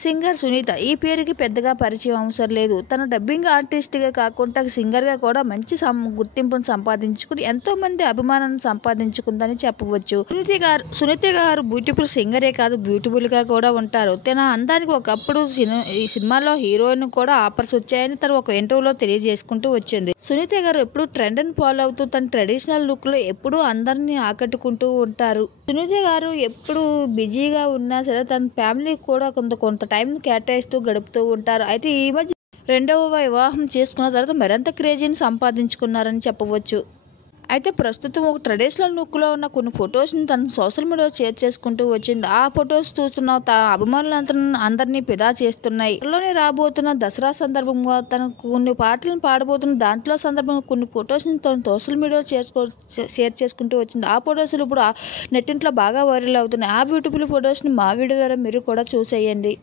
Singer Sunitha ఈ పేరుకి పెద్దగా పరిచయం అవసరం లేదు. తను డబ్బింగ్ ఆర్టిస్ట్గా కాకుండా సింగర్గా కూడా మంచి గుర్తింపును సంపాదించుకుని ఎంతో మంది అభిమానాన్ని సంపాదించుకుందని చెప్పవచ్చు. సునీత గారు బ్యూటిఫుల్ సింగరే కాదు, బ్యూటిఫుల్గా కూడా ఉంటారు. తన అందానికి ఒకప్పుడు ఈ సినిమాలో హీరోయిన్ కూడా ఆఫర్స్ వచ్చాయని తను ఒక ఇంటర్వ్యూలో తెలియజేసుకుంటూ వచ్చింది. సునీత గారు ఎప్పుడు ట్రెండ్ని ఫాలో అవుతూ తన ట్రెడిషనల్ లుక్లో ఎప్పుడూ అందరినీ ఆకట్టుకుంటూ ఉంటారు. సునీత గారు ఎప్పుడు బిజీగా ఉన్నా సరే తన ఫ్యామిలీకి కూడా కొంత టైం కేటాయిస్తూ గడుపుతూ ఉంటారు. అయితే ఈ మధ్య రెండవ వివాహం చేసుకున్న తర్వాత మరింత క్రేజీని సంపాదించుకున్నారని చెప్పవచ్చు. అయితే ప్రస్తుతం ఒక ట్రెడిషనల్ లుక్లో ఉన్న కొన్ని ఫొటోస్ని తను సోషల్ మీడియాలో షేర్ చేసుకుంటూ వచ్చింది. ఆ ఫొటోస్ చూస్తున్న అభిమానులంతా అందరినీ ఫిదా చేస్తున్నాయి. త్వరలోనే రాబోతున్న దసరా సందర్భంగా తను కొన్ని పాటలను పాడబోతున్న దాంట్లో సందర్భంగా కొన్ని ఫొటోస్ని తను సోషల్ మీడియాలో షేర్ చేసుకుంటూ వచ్చింది. ఆ ఫొటోస్ ఇప్పుడు నెట్టింట్లో బాగా వైరల్ అవుతున్నాయి. ఆ బ్యూటిఫుల్ ఫొటోస్ని మా వీడియో ద్వారా మీరు కూడా చూసేయండి.